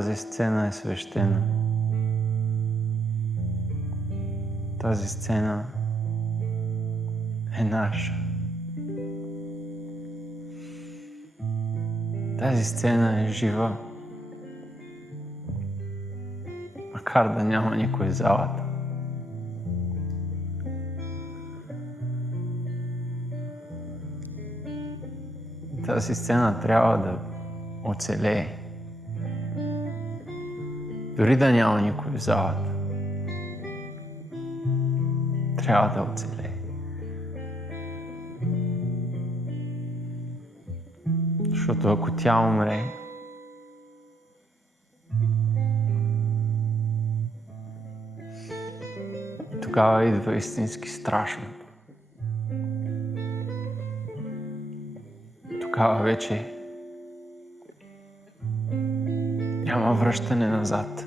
Тази сцена е свещена. Тази сцена е наша. Тази сцена е жива, макар да няма никой в залата. Тази сцена трябва да оцелее. Дори да няма никой в залата, трябва да оцелее. Защото ако тя умре, тогава идва истински страшното. Тогава вече няма връщане назад.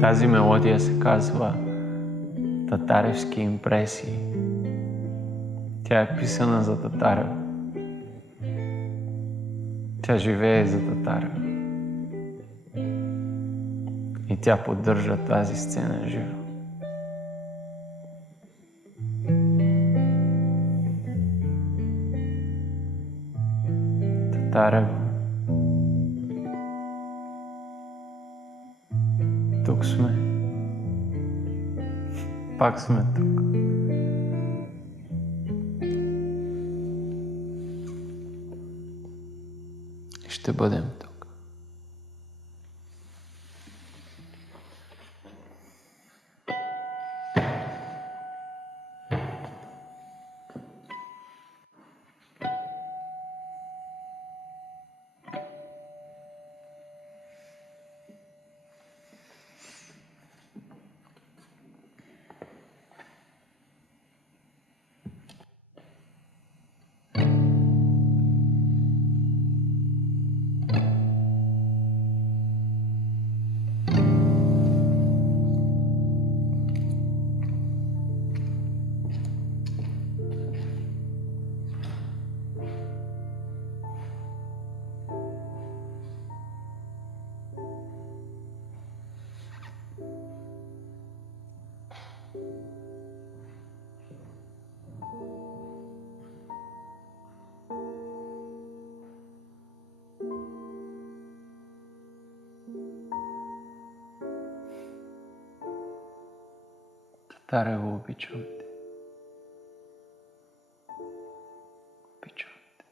Тази мелодия се казва Татаревски импресии. Тя е писана за Татарева. Тя живее за Татарева. И тя поддържа тази сцена жива. Татарева. Тук сме. Пак сме тук. И ще бъдем тук. Татарева, обичам те. Обичам те.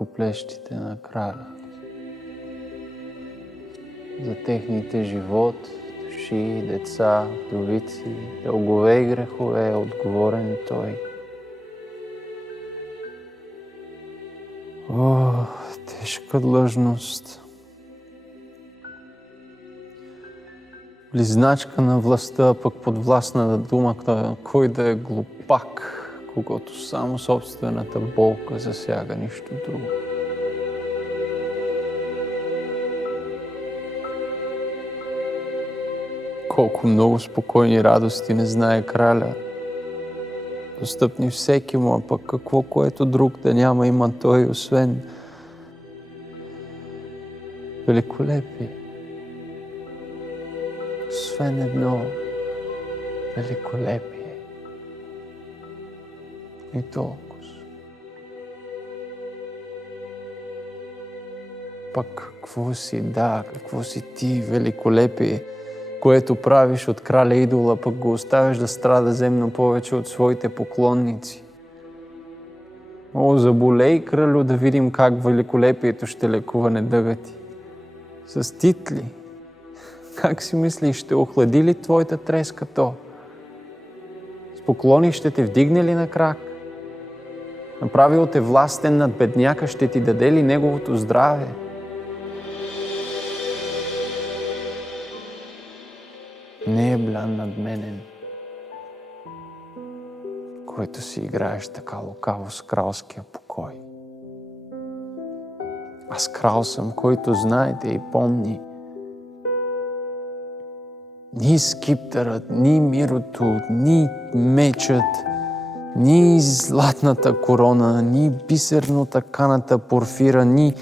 върху плещите на краля. За техните живот, души, деца, вдовици, дългове и грехове е отговорен той. О, тежка длъжност. Близначка на властта, пък подвластна на думата, кой да е глупак, когато само собствената болка засяга, нищо друго. Колко много спокойни радости не знае краля. Достъпни всеки му, а пък какво, което друг да няма, има той, освен великолепие. Освен едно великолепие. И толкова. Пък какво си ти, великолепие, което правиш от краля идола, пък го оставяш да страда земно повече от своите поклонници. О, заболей, кралю, да видим как великолепието ще лекува недъга ти. С титли. Как си мислиш, ще охлади ли твоята треска то? С поклони ще те вдигне ли на крак? Направил те властен над бедняка, ще ти даде ли неговото здраве? Не е блян надменен, който си играеш така лукаво с кралския покой. Аз крал съм, който знаете и помни. Ни скиптърът, ни мирото, ни мечът, ни златната корона, ни бисерно таканата порфира, ни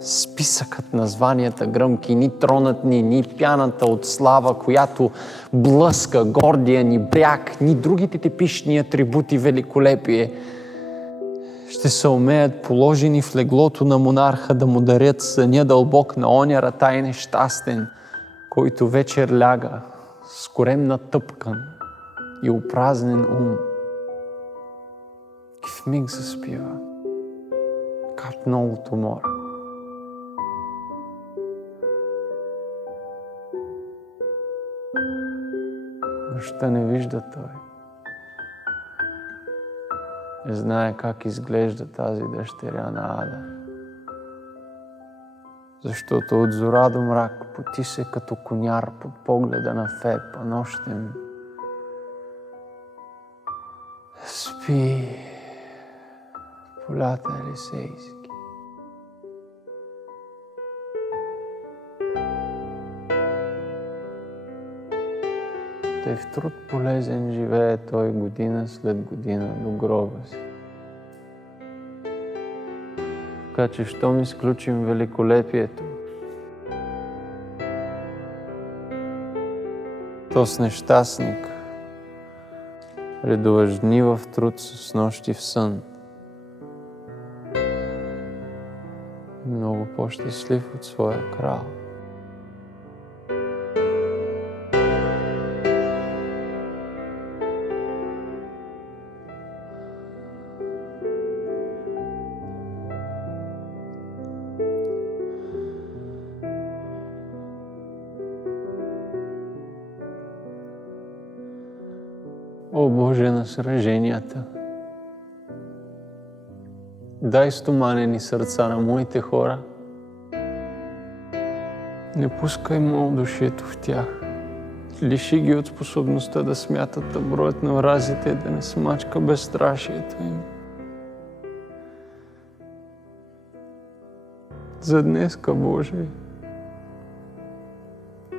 списъкът на званията гръмки, ни тронът ни пяната от слава, която блъска гордия ни бряг, ни другите типични атрибути великолепие ще се умеят положени в леглото на монарха да му дарят съня дълбок на оня рата и нещастен, който вечер ляга с корем натъпкан и опразнен ум. И в миг заспива капнал от умора. Нощта не вижда той. Не знае как изглежда тази дъщеря на Ада. Защото от зора до мрак поти се като коняр под погледа на Феб, а нощем спи полята елисейски. Тъй в труд полезен живее той година след година до гроба си. Така че, щом изключим великолепието, то с нещастник редуваш дни в труд с нощи в сън. Много по-щастлив от своя крал. О Боже на сраженията, дай стоманени сърца на моите хора. Не пускай малодушието в тях. Лиши ги от способността да смятат, да броят на вразите, да не смачка безстрашието им. За днеска, Боже,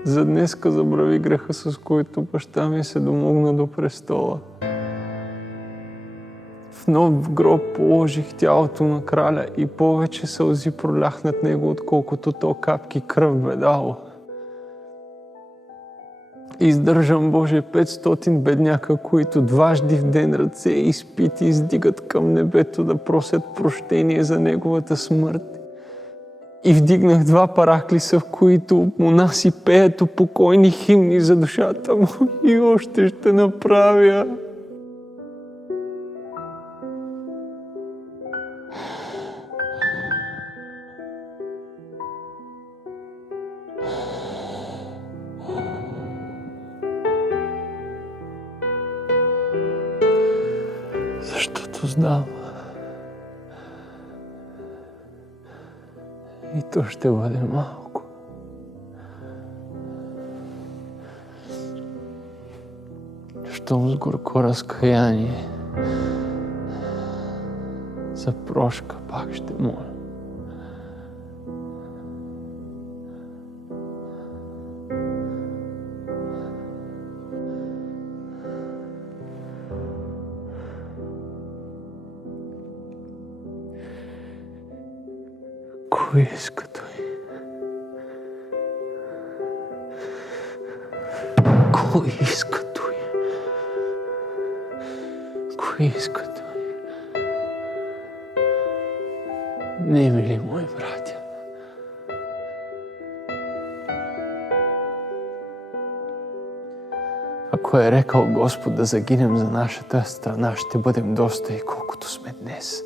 за днеска забрави греха, с който баща ми се домогна до престола. В нов гроб положих тялото на краля и повече сълзи пролях над него, отколкото то капки кръв бе дало. Издържам, Боже, 500 бедняка, които дважди в ден ръце изпити издигат към небето да просят прощение за неговата смърт. И вдигнах 2 параклиса, в които монаси пеят упокойни химни за душата му, и още ще направя. знам. И то ще бъде малко. Щом с горко разкаяние за прошка пак ще моля. Кой иска той? Кой иска той? Кой иска той? Не, мили мои братя. Ако е рекал Господ да загинем за нашата страна, ще бъдем доста и колкото сме днес.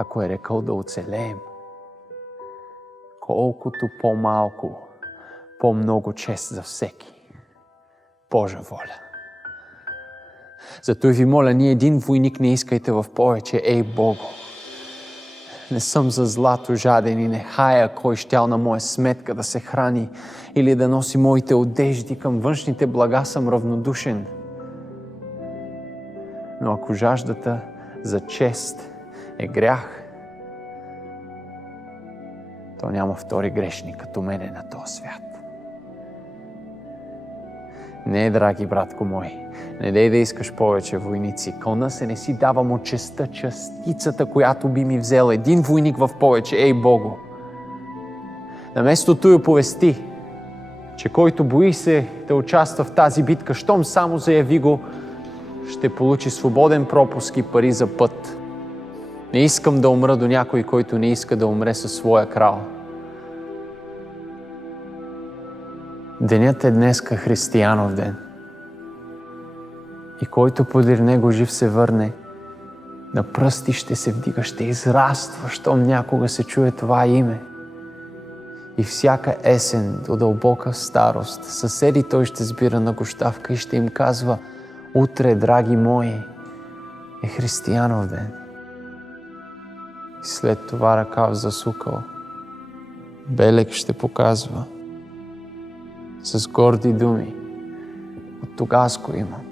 Ако е рекал да оцелеем, колкото по-малко, по-много чест за всеки. Божа воля. Зато и ви моля, ни един войник не искайте в повече, ей Бого. Не съм за злато жаден и не хая кой щял на моя сметка да се храни или да носи моите одежди. Към външните блага съм равнодушен. Но ако жаждата за чест е грях, то няма втори грешник като мене на този свят. Не, драги братко мой, не дей да искаш повече войници. Кълна се, не си давам от честта, частицата, която би ми взел. Един войник в повече, ей Бого. Наместо той оповести, че който бои се да участва в тази битка, щом само заяви го, ще получи свободен пропуск и пари за път. Не искам да умра до някой, който не иска да умре със своя крал. Денят е днеска християнов ден. И който подир него жив се върне, на пръсти ще се вдига, ще израства, щом някога се чуе това име. И всяка есен до дълбока старост съседи той ще сбира на гощавка и ще им казва: утре, драги мои, е християнов ден. И след това ръкав засукал, белег ще показва с горди думи: от тогас го имам.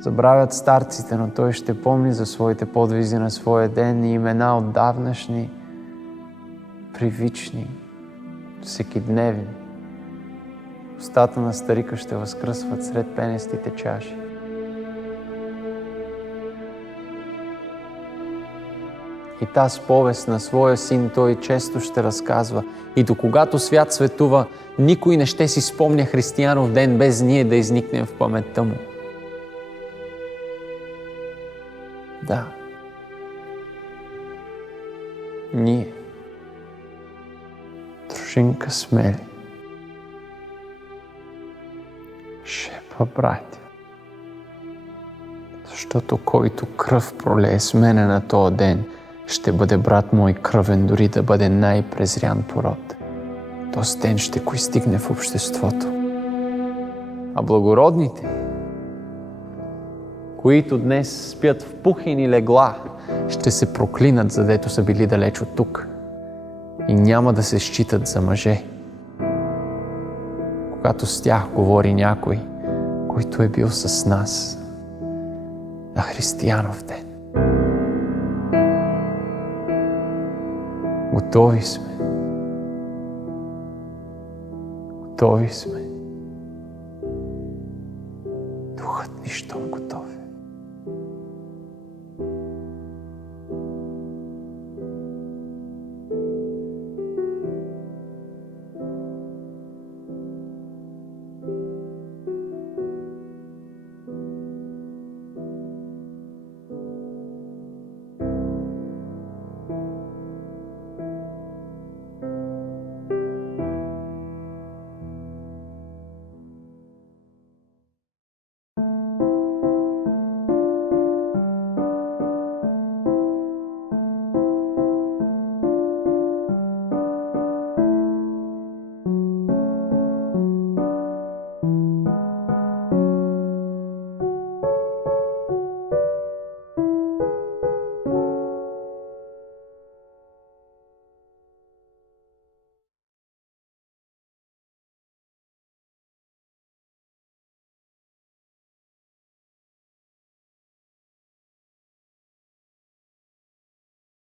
Забравят старците, но той ще помни за своите подвизи на своя ден и имена отдавнашни, привични, всекидневни. Устата на старика ще възкръсват сред пенестите чаши. И таз повест на своя син той често ще разказва. И до когато свят светува, никой не ще си спомня християнов ден без ние да изникнем в паметта му. Да. Ние, дружинка смели, шепа братя, защото който кръв пролее с мене на този ден, ще бъде брат мой кръвен, дори да бъде най-презрян пород. Този ден ще го изстигне в обществото. А благородните, които днес спят в пухени легла, ще се проклинат, задето са били далеч от тук и няма да се считат за мъже. Когато с тях говори някой, който е бил с нас на християнов ден. Готови сме. Готови сме. Духът нищо